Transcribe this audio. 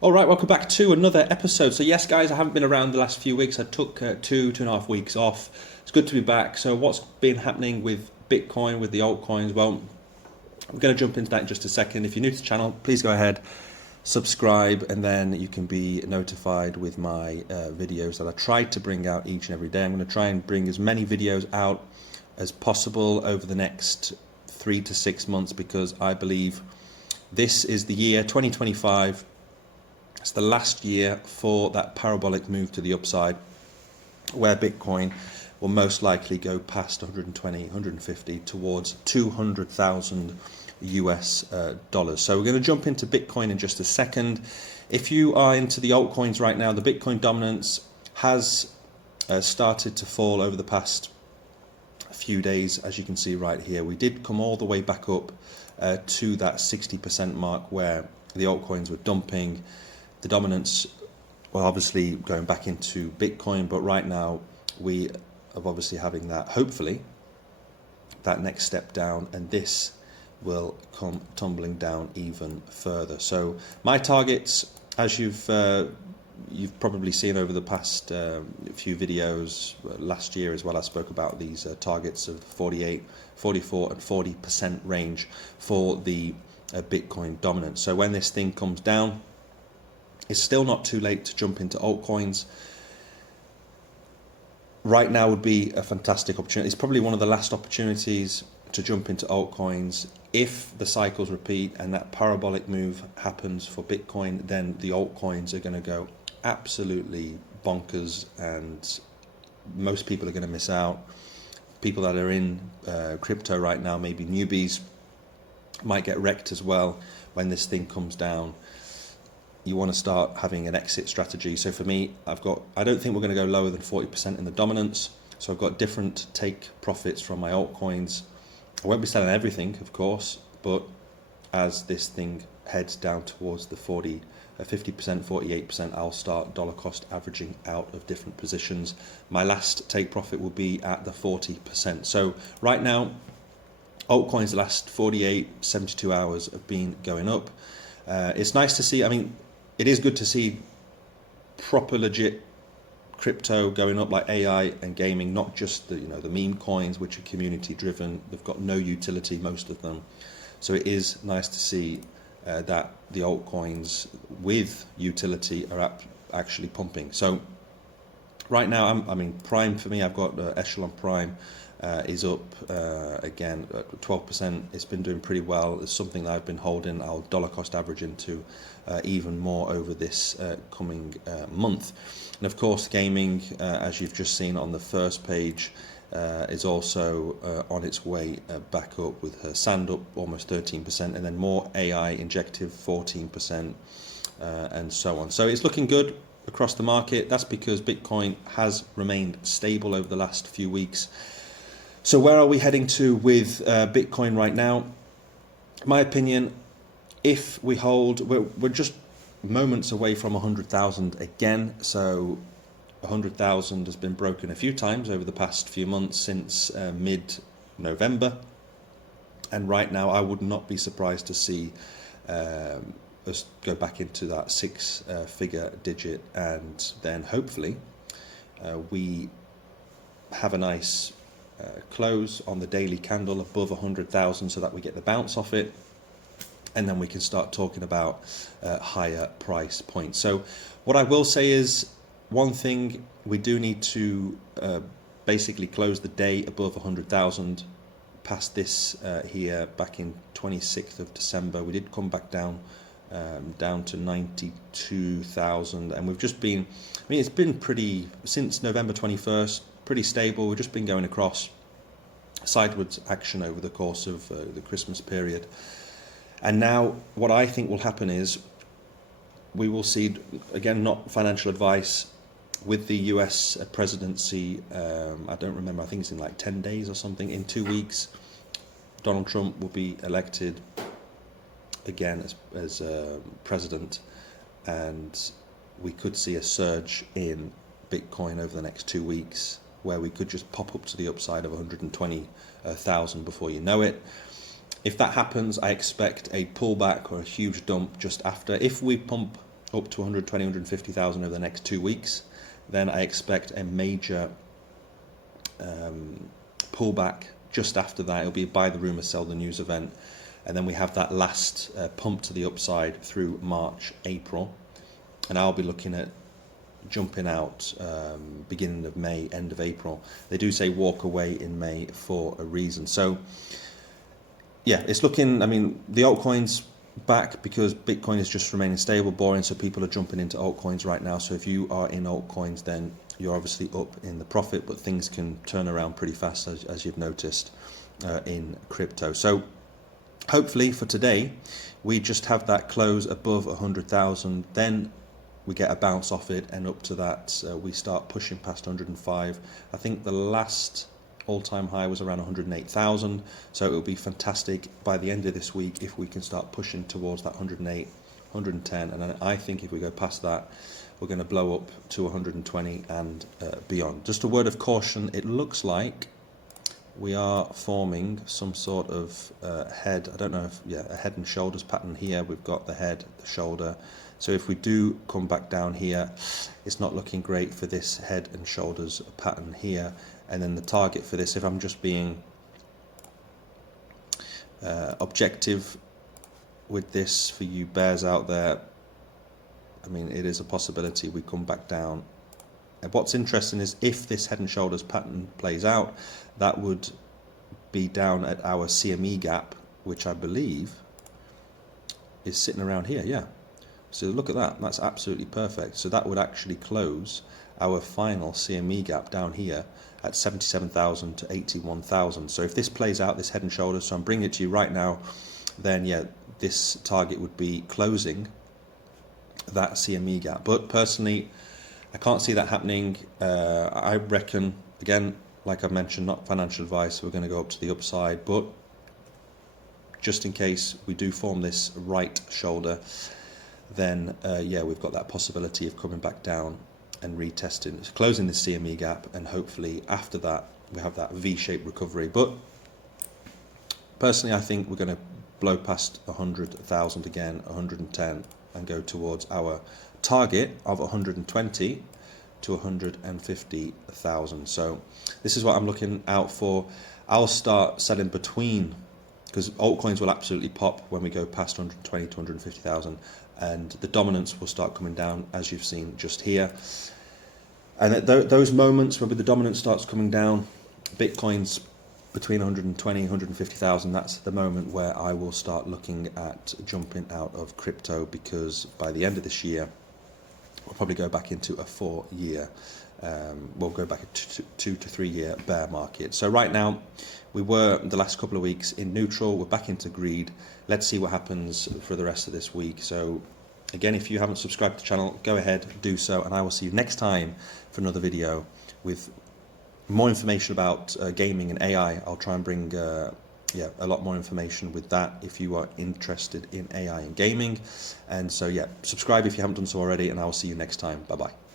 All right, welcome back to another episode. So yes, guys, I haven't been around the last few weeks. I took 2.5 weeks off. It's good to be back. So what's been happening with Bitcoin, with the altcoins? Well, we're going to jump into that in just a second. If you're new to the channel, please go ahead, subscribe, and then you can be notified with my videos that I try to bring out each and every day. I'm going to try and bring as many videos out as possible over the next 3 to 6 months, because I believe this is the year 2025. It's the last year for that parabolic move to the upside, where Bitcoin will most likely go past 120, 150 towards 200,000 US dollars. So we're going to jump into Bitcoin in just a second. If you are into the altcoins right now, the Bitcoin dominance has started to fall over the past few days. As you can see right here, we did come all the way back up to that 60% mark where the altcoins were dumping. The dominance, well, obviously going back into Bitcoin, but right now we are obviously having that, hopefully, that next step down, and this will come tumbling down even further. So my targets, as you've probably seen over the past few videos, last year as well, I spoke about these targets of 48, 44 and 40% range for the Bitcoin dominance. So when this thing comes down, it's still not too late to jump into altcoins. Right now would be a fantastic opportunity. It's probably one of the last opportunities to jump into altcoins. If the cycles repeat and that parabolic move happens for Bitcoin, then the altcoins are going to go absolutely bonkers, and most people are going to miss out. People that are in crypto right now, maybe newbies, might get wrecked as well when this thing comes down. You want to start having an exit strategy. So for me, I don't think we're going to go lower than 40% in the dominance. So I've got different take profits from my altcoins. I won't be selling everything, of course, but as this thing heads down towards the 50%, 48%, I'll start dollar cost averaging out of different positions. My last take profit will be at the 40%. So right now, altcoins the last 48, 72 hours have been going up. It's nice to see, it is good to see proper legit crypto going up, like AI and gaming, not just the meme coins, which are community driven. They've got no utility, most of them. So it is nice to see that the altcoins with utility are actually pumping. So right now, Prime for me, I've got Echelon Prime is up again at 12%. It's been doing pretty well. It's something that I've been holding. I'll dollar cost average into even more over this coming month. And of course, gaming, as you've just seen on the first page, is also on its way back up, with her sand up almost 13%, and then more AI injective 14%, and so on. So it's looking good across the market. That's because Bitcoin has remained stable over the last few weeks. So where are we heading to with Bitcoin right now? My opinion, if we hold, we're just moments away from 100,000 again. So 100,000 has been broken a few times over the past few months since mid-November. And right now, I would not be surprised to see us go back into that six-figure digit, and then hopefully we have a nice close on the daily candle above 100,000, so that we get the bounce off it, and then we can start talking about higher price points. So what I will say is, one thing, we do need to basically close the day above 100,000. Past this here back in 26th of December, we did come back down to 92,000, and we've just been, it's been pretty, since November 21st, pretty stable. We've just been going across sideways action over the course of the Christmas period. And now what I think will happen is we will see, again, not financial advice, with the US presidency, I don't remember, I think it's in like 10 days or something, in 2 weeks, Donald Trump will be elected again as president, and we could see a surge in Bitcoin over the next 2 weeks, where we could just pop up to the upside of 120,000 before you know it. If that happens, I expect a pullback or a huge dump just after. If we pump up to 120, 150,000 over the next 2 weeks, then I expect a major pullback just after that. It'll be buy the rumor, sell the news event, and then we have that last pump to the upside through March, April, and I'll be looking at jumping out beginning of May, end of April. They do say walk away in May for a reason. So yeah, it's looking, I mean, the altcoins back because Bitcoin is just remaining stable, boring, so people are jumping into altcoins right now. So if you are in altcoins, then you're obviously up in the profit, but things can turn around pretty fast, as you've noticed in crypto. So hopefully for today, we just have that close above 100,000, then we get a bounce off it, and up to that we start pushing past 105. I think the last all-time high was around 108,000, so it will be fantastic by the end of this week if we can start pushing towards that 108, 110, and then I think if we go past that, we're going to blow up to 120 and beyond. Just a word of caution, it looks like we are forming some sort of head, I don't know if, yeah, a head and shoulders pattern here. We've got the head, the shoulder. So if we do come back down here, it's not looking great for this head and shoulders pattern here. And then the target for this, if I'm just being objective with this for you bears out there, I mean, it is a possibility we come back down. And what's interesting is if this head and shoulders pattern plays out, that would be down at our CME gap, which I believe is sitting around here, yeah. So look at that, that's absolutely perfect. So that would actually close our final CME gap down here at 77,000 to 81,000. So if this plays out, this head and shoulders, so I'm bringing it to you right now, then yeah, this target would be closing that CME gap. But personally, I can't see that happening. I reckon, again, like I mentioned, not financial advice, we're going to go up to the upside, but just in case we do form this right shoulder, then yeah, we've got that possibility of coming back down and retesting, closing the CME gap, and hopefully after that we have that V-shaped recovery. But personally, I think we're going to blow past 100,000 again, 110, and go towards our target of 120 to 150,000. So this is what I'm looking out for. I'll start selling between, because altcoins will absolutely pop when we go past 120 to 150,000, and the dominance will start coming down, as you've seen just here. And at those moments where the dominance starts coming down, Bitcoin's between 120 and 150,000, that's the moment where I will start looking at jumping out of crypto, because by the end of this year, we'll probably go back into a 4-year, we'll go back a 2 to 3 year bear market. So right now, we were the last couple of weeks in neutral, we're back into greed. Let's see what happens for the rest of this week. So again, if you haven't subscribed to the channel, go ahead, do so, and I will see you next time for another video with more information about gaming and AI. I'll try and bring yeah, a lot more information with that if you are interested in AI and gaming. And so yeah, subscribe if you haven't done so already, and I will see you next time. Bye bye.